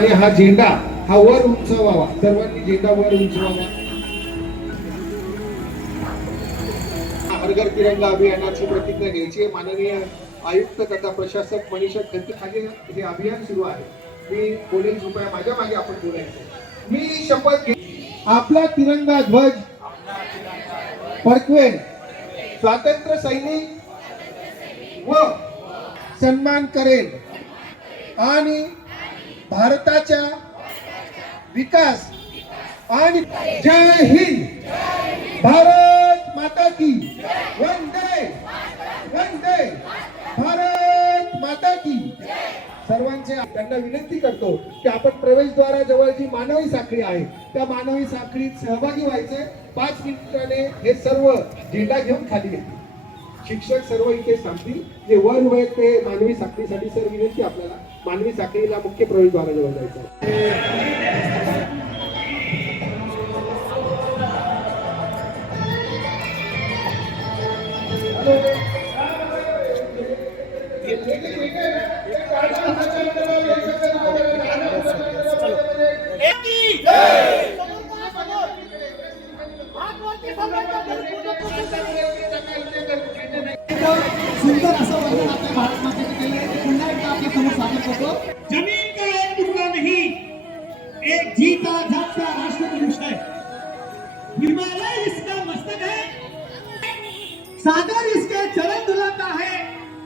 आणि हा झेंडा हा वर उंचवावा. सर्वांनी झेंडा वर उंचवावा. हर तिरंगा अभियानाची प्रतिज्ञा घ्यायची माननीय आयुक्त तथा प्रशासक मनीषा खंती खाली हे अभियान सुरू आहे. मी बोलेल कृपया माझ्या मागे आपण बोलायचं. मी शपथ घे आपला तिरंगा ध्वज फडकवेन स्वातंत्र्य सैनिक व सन्मान करेन आणि भारताच्या विकास आणि जय हिंद. भारत माता की वंदे वंदे. भारत माता की. सर्वांचे त्यांना विनंती करतो की आपण प्रवेशद्वाराजवळ जी मानवी साखळी आहे. त्या मानवी साखळीत सहभागी व्हायचे. पाच मिनिटाने हे सर्व झेंडा घेऊन खाली येते शिक्षक सर्व इथे सांगतील. जे वर वय ते मानवी साखळीसाठी सर विनंती आपल्याला. मानवी साखळीला मुख्य प्रवेशद्वाराजवळ जायचं. सुंदर असं वर्णन आपल्या भारत करतो ज़मीन का एक टुकड़ा नहीं, एक जीता जागता राष्ट्र पुरुष है। हिमालय इसका मस्तक है, सागर इसके चरण दुलाता है,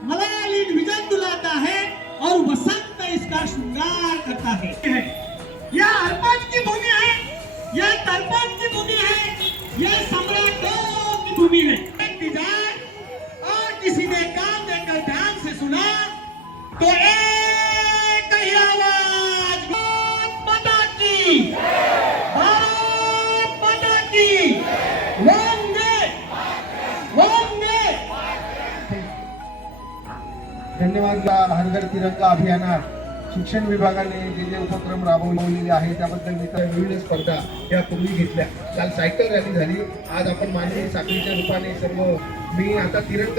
मलालिन विजन दुलाता है और वसंत इसका श्रृंगार करता है। यह अर्पण की भूमि है, यह तर्पण की भूमि है, यह सम्राटों की भूमि है। और किसी ने काम देकर ध्यान से सुना तो एक धन्यवाद या तिरंगा अभियानात शिक्षण विभागाने जे जे उपक्रम राबवलेले आहे त्याबद्दल मी तर विविध स्पर्धा या पूर्वी घेतल्या. काल सायकल रॅली झाली. आज आपण मानवी साखळीच्या रूपाने सर्व मी आता तिरंगा